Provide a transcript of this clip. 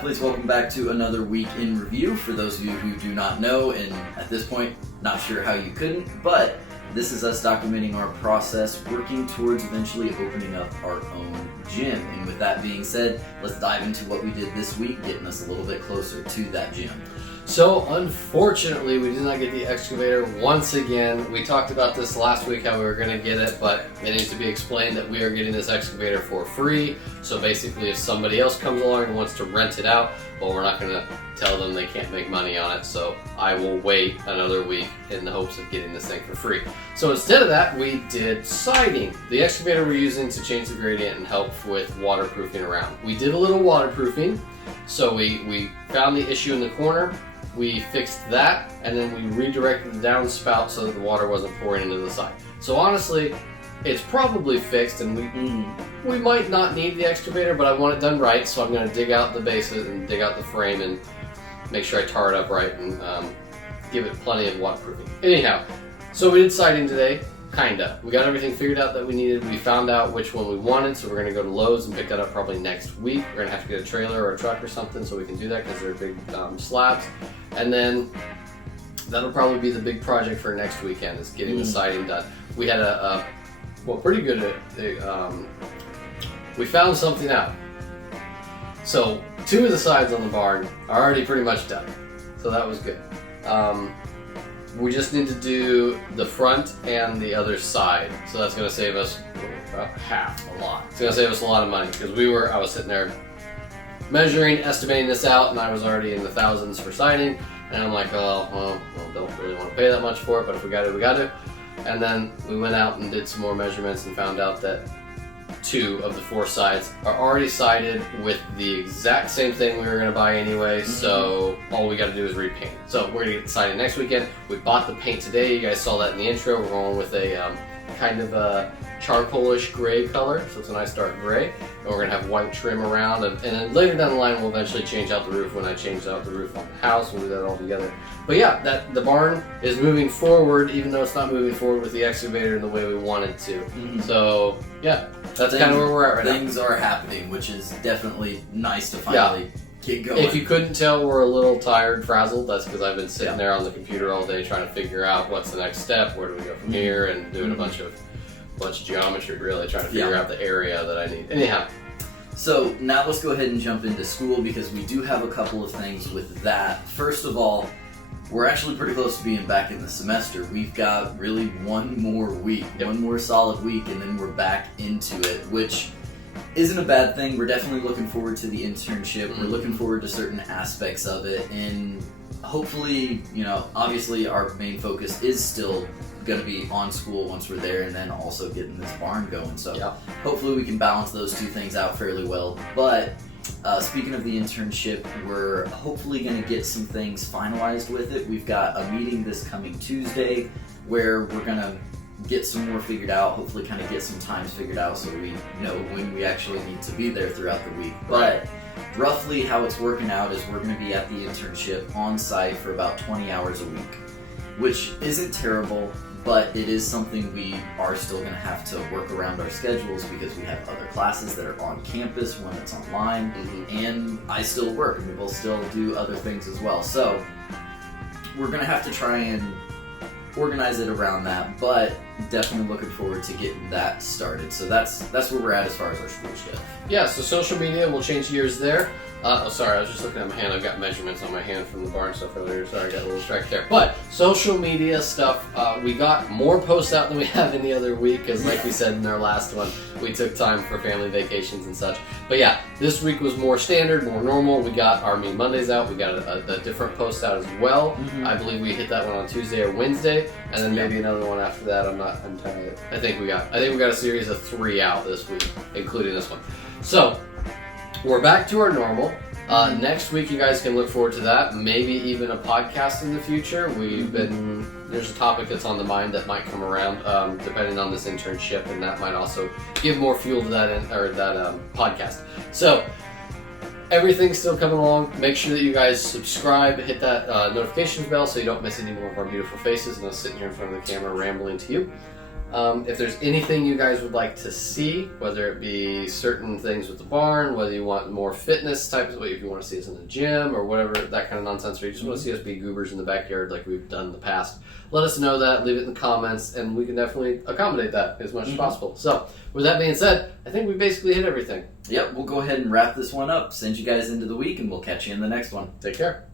athletes, welcome back to another week in review. For those of you who do not know, and at this point, not sure how you couldn't, but this is us documenting our process, working towards eventually opening up our own gym. And with that being said, let's dive into what we did this week, getting us a little bit closer to that gym. So unfortunately, we did not get the excavator once again. We talked about this last week, how we were going to get it, but it needs to be explained that we are getting this excavator for free. So basically, if somebody else comes along and wants to rent it out, well, we're not going to tell them they can't make money on it. So I will wait another week in the hopes of getting this thing for free. So instead of that, we did siding. The excavator we're using to change the gradient and help with waterproofing around. We did a little waterproofing. So we found the issue in the corner. We fixed that, and then we redirected the downspout so that the water wasn't pouring into the side. So honestly, it's probably fixed, and we might not need the excavator, but I want it done right, so I'm going to dig out the base and dig out the frame and make sure I tar it up right and give it plenty of waterproofing. Anyhow, so we did siding today. Kinda. We got everything figured out that we needed. We found out which one we wanted, so we're going to go to Lowe's and pick that up probably next week. We're going to have to get a trailer or a truck or something so we can do that because they're big slabs. And then that'll probably be the big project for next weekend, is getting the siding done. We had pretty good we found something out. So 2 of the sides on the barn are already pretty much done. So that was good. We just need to do the front and the other side. So that's going to save us about half, a lot. It's going to save us a lot of money because I was sitting there measuring, estimating this out, and I was already in the thousands for siding. And I'm like, well, don't really want to pay that much for it, but if we got it, we got it. And then we went out and did some more measurements and found out that 2 of the 4 sides are already sided with the exact same thing we were going to buy anyway, so all we got to do is repaint. So we're going to get the siding next weekend. We bought the paint today. You guys saw that in the intro. We're going with a kind of a charcoalish gray color, so it's a nice dark gray. And we're going to have white trim around, and then later down the line we'll eventually change out the roof. When I change out the roof on the house, we'll do that all together. But yeah, the barn is moving forward, even though it's not moving forward with the excavator in the way we wanted to. So yeah, that's kind of where we're at right now. Things are happening, which is definitely nice to finally get going. If you couldn't tell, we're a little tired, frazzled. That's because I've been sitting there on the computer all day trying to figure out what's the next step, where do we go from here, and doing a bunch of geometry, really trying to figure out the area that I need. Anyhow, so now let's go ahead and jump into school, because we do have a couple of things with that. First of all, we're actually pretty close to being back in the semester. We've got really one more week, one more solid week, and then we're back into it, which isn't a bad thing. We're definitely looking forward to the internship. We're looking forward to certain aspects of it, and hopefully, obviously our main focus is still going to be on school once we're there, and then also getting this barn going. So hopefully we can balance those 2 things out fairly well. But speaking of the internship, we're hopefully going to get some things finalized with it. We've got a meeting this coming Tuesday where we're going to get some more figured out, hopefully kind of get some times figured out so we know when we actually need to be there throughout the week. But roughly how it's working out is we're going to be at the internship on site for about 20 hours a week, which isn't terrible, but it is something we are still going to have to work around our schedules, because we have other classes that are on campus, one that's online, and I still work, and we will still do other things as well. So we're going to have to try and organize it around that, but definitely looking forward to getting that started. So that's where we're at as far as our school stuff. Yeah, so social media, we'll change gears there. Sorry, I was just looking at my hand. I've got measurements on my hand from the barn stuff earlier. Sorry, I got a little distracted there. But social media stuff, we got more posts out than we have any other week, because like we said in our last one, we took time for family vacations and such. But yeah, this week was more standard, more normal. We got our Mean Mondays out. We got a different post out as well. I believe we hit that one on Tuesday or Wednesday, and then maybe another one after that. I'm entirely. I think we got a series of 3 out this week, including this one. So we're back to our normal. Next week, you guys can look forward to that. Maybe even a podcast in the future. There's a topic that's on the mind that might come around, depending on this internship, and that might also give more fuel to that podcast. So everything's still coming along. Make sure that you guys subscribe, hit that notifications bell so you don't miss any more of our beautiful faces and us sitting here in front of the camera rambling to you. If there's anything you guys would like to see, whether it be certain things with the barn, whether you want more fitness type of, if you want to see us in the gym or whatever, that kind of nonsense, or you just want to see us be goobers in the backyard like we've done in the past, let us know that, leave it in the comments, and we can definitely accommodate that as much as possible. So, with that being said, I think we basically hit everything. Yep, we'll go ahead and wrap this one up, send you guys into the week, and we'll catch you in the next one. Take care.